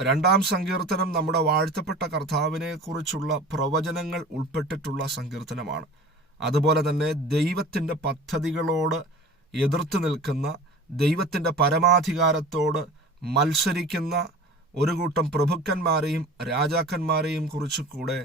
രണ്ടാം സങ്കീർത്തനം നമ്മുടെ വാഴ്ത്തപ്പെട്ട കർത്താവിനെക്കുറിച്ചുള്ള പ്രവചനങ്ങൾ ഉൾപ്പെട്ടിട്ടുള്ള സങ്കീർത്തനമാണ്. അതുപോലെ തന്നെ ദൈവത്തിന്റെ പദ്ധതികളോട് എതിർത്ത് നിൽക്കുന്ന ദൈവത്തിന്റെ പരമാധികാരത്തോട് മത്സരിക്കുന്ന ഒരു കൂട്ടം പ്രഭുക്കന്മാരെയും രാജാക്കന്മാരെയും കുറിച്ച് കൂടെ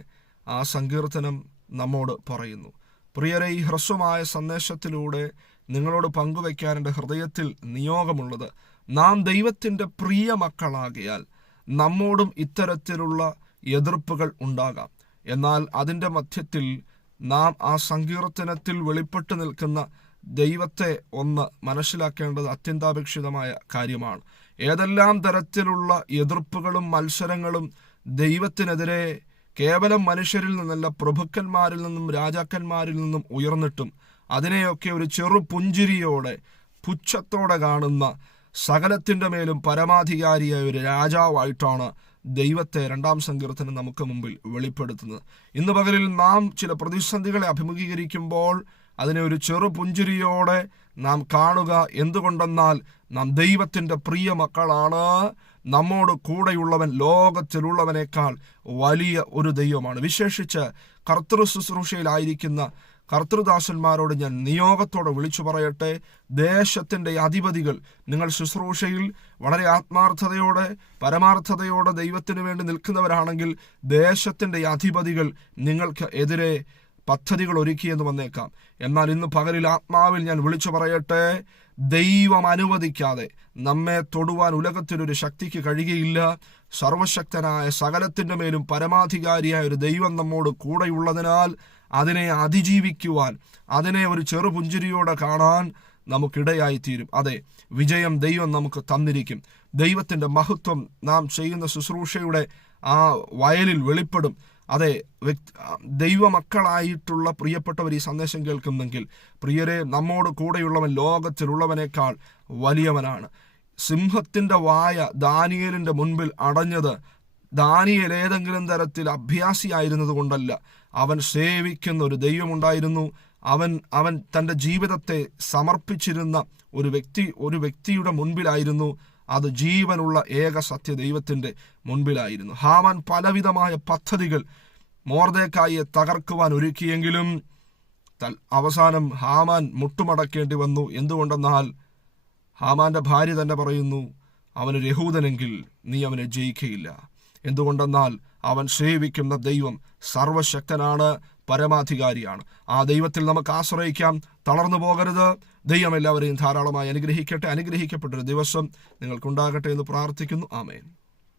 ആ സങ്കീർത്തനം നമ്മോട് പറയുന്നു. പ്രിയരെ ഈ ഹ്രസ്വമായ സന്ദേശത്തിലൂടെ നിങ്ങളോട് പങ്കുവയ്ക്കാൻ എന്റെ ഹൃദയത്തിൽ നിയോഗമുള്ളത്. നാം ദൈവത്തിന്റെ പ്രിയ മക്കളാകിയാൽ നമ്മോടും ഇത്തരത്തിലുള്ള എതിർപ്പുകൾ ഉണ്ടാകാം. എന്നാൽ അതിന്റെ മധ്യത്തിൽ നാം ആ സങ്കീർത്തനത്തിൽ വെളിപ്പെട്ടു നിൽക്കുന്ന ദൈവത്തെ ഒന്ന് മനസ്സിലാക്കേണ്ടത് അത്യന്താപേക്ഷിതമായ കാര്യമാണ്. ഏതെല്ലാം തരത്തിലുള്ള എതിർപ്പുകളും മത്സരങ്ങളും ദൈവത്തിനെതിരെ കേവലം മനുഷ്യരിൽ നിന്നല്ല പ്രഭുക്കന്മാരിൽ നിന്നും രാജാക്കന്മാരിൽ നിന്നും ഉയർന്നിട്ടും അതിനെയൊക്കെ ഒരു ചെറു പുഞ്ചിരിയോടെ പുച്ഛത്തോടെ കാണുന്ന സകലത്തിന്റെ മേലും പരമാധികാരിയായ ഒരു രാജാവായിട്ടാണ് ദൈവത്തെ രണ്ടാം സങ്കീർത്തനം നമുക്ക് മുമ്പിൽ വെളിപ്പെടുത്തുന്നത്. ഇന്ന് പകലിൽ നാം ചില പ്രതിസന്ധികളെ അഭിമുഖീകരിക്കുമ്പോൾ അതിനെ ഒരു ചെറു പുഞ്ചിരിയോടെ നാം കാണുക എന്തുകൊണ്ടെന്നാൽ നാം ദൈവത്തിന്റെ പ്രിയ മക്കളാണ്. നമ്മോട് കൂടെയുള്ളവൻ ലോകത്തിലുള്ളവനേക്കാൾ വലിയ ഒരു ദൈവമാണ്. വിശേഷിച്ച് കർത്തൃ ശുശ്രൂഷയിലായിരിക്കുന്ന കർത്തൃദാസന്മാരോട് ഞാൻ നിയോഗത്തോടെ വിളിച്ചു പറയട്ടെ. ദേശത്തിന്റെ അധിപതികൾ നിങ്ങൾ ശുശ്രൂഷയിൽ വളരെ ആത്മാർത്ഥതയോടെ പരമാർത്ഥതയോടെ ദൈവത്തിനു വേണ്ടി നിൽക്കുന്നവരാണെങ്കിൽ ദേശത്തിന്റെ അധിപതികൾ നിങ്ങൾക്ക് എതിരെ പദ്ധതികൾ ഒരുക്കിയെന്ന് വന്നേക്കാം. എന്നാൽ ഇന്ന് പകലിൽ ആത്മാവിൽ ഞാൻ വിളിച്ചു പറയട്ടെ. ദൈവം അനുവദിക്കാതെ നമ്മെ തൊടുവാൻ ഉലകത്തിലൊരു ശക്തിക്ക് കഴിയുകയില്ല. സർവശക്തനായ സകലത്തിന്റെ മേലും പരമാധികാരിയായ ഒരു ദൈവം നമ്മോട് കൂടെയുള്ളതിനാൽ അതിനെ അതിജീവിക്കുവാൻ അതിനെ ഒരു ചെറുപുഞ്ചിരിയോടെ കാണാൻ നമുക്കിടയായിത്തീരും. അതെ വിജയം ദൈവം നമുക്ക് തന്നിരിക്കും. ദൈവത്തിന്റെ മഹത്വം നാം ചെയ്യുന്ന ശുശ്രൂഷയുടെ ആ വയലിൽ വെളിപ്പെടും. അതെ ദൈവമക്കളായിട്ടുള്ള പ്രിയപ്പെട്ടവർ ഈ സന്ദേശം കേൾക്കുന്നെങ്കിൽ പ്രിയരെ നമ്മോട് കൂടെയുള്ളവൻ ലോകത്തിലുള്ളവനേക്കാൾ വലിയവനാണ്. സിംഹത്തിന്റെ വായ ദാനിയലിന്റെ മുൻപിൽ അടഞ്ഞത് ദാനിയൽ ഏതെങ്കിലും തരത്തിൽ അഭ്യാസിയായിരുന്നത് കൊണ്ടല്ല. അവൻ സേവിക്കുന്ന ഒരു ദൈവമുണ്ടായിരുന്നു. അവൻ അവൻ തന്റെ ജീവിതത്തെ സമർപ്പിച്ചിരുന്ന ഒരു വ്യക്തി ഒരു വ്യക്തിയുടെ മുൻപിലായിരുന്നു. അത് ജീവനുള്ള ഏക സത്യ ദൈവത്തിന്റെ മുൻപിലായിരുന്നു. ഹാമാൻ പലവിധമായ പദ്ധതികൾ മോർദേക്കായെ തകർക്കുവാൻ ഒരുക്കിയെങ്കിലും അവസാനം ഹാമാൻ മുട്ടുമടക്കേണ്ടി വന്നു. എന്തുകൊണ്ടെന്നാൽ ഹാമാന്റെ ഭാര്യ തന്നെ പറയുന്നു അവന് രഹൂദനെങ്കിൽ നീ അവനെ ജയിക്കയില്ല. എന്തുകൊണ്ടെന്നാൽ അവൻ സേവിക്കുന്ന ദൈവം സർവശക്തനാണ്. പരമാധികാരിയാണ്. ആ ദൈവത്തിൽ നമുക്ക് ആശ്രയിക്കാം. തളർന്നു പോകരുത്. ദൈവം എല്ലാവരെയും ധാരാളമായി അനുഗ്രഹിക്കട്ടെ. അനുഗ്രഹിക്കപ്പെട്ടൊരു ദിവസം നിങ്ങൾക്കുണ്ടാകട്ടെ എന്ന് പ്രാർത്ഥിക്കുന്നു. ആമേൻ.